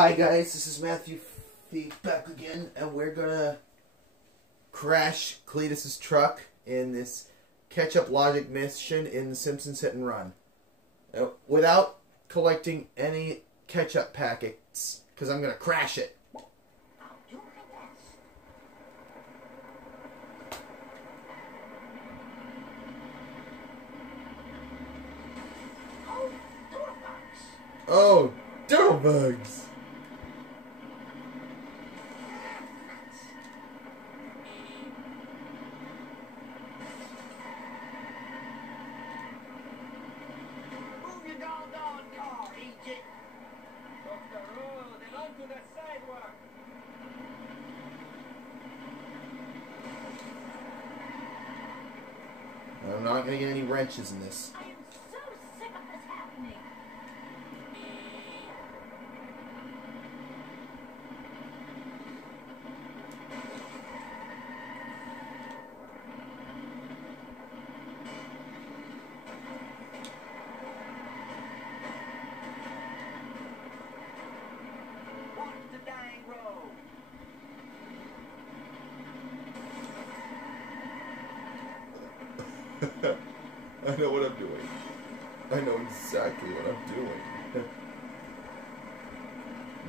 Hi guys, this is Matthew back again, and we're gonna crash Cletus's truck in this catch-up logic mission in The Simpsons Hit and Run. Without collecting any catch-up packets, because I'm gonna crash it. Oh, doorbugs! Move your doggone car, Egypt! Off the road and onto the sidewalk! I'm not gonna get any wrenches in this. I am so sick of this happening. Watch the dang road! I know what I'm doing. I know exactly what I'm doing.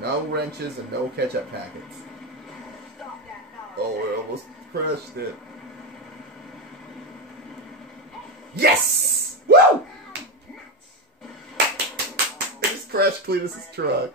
No wrenches and no ketchup packets. Stop that now! Oh, I almost crashed it. Yes! Woo! I just crashed Cletus's truck.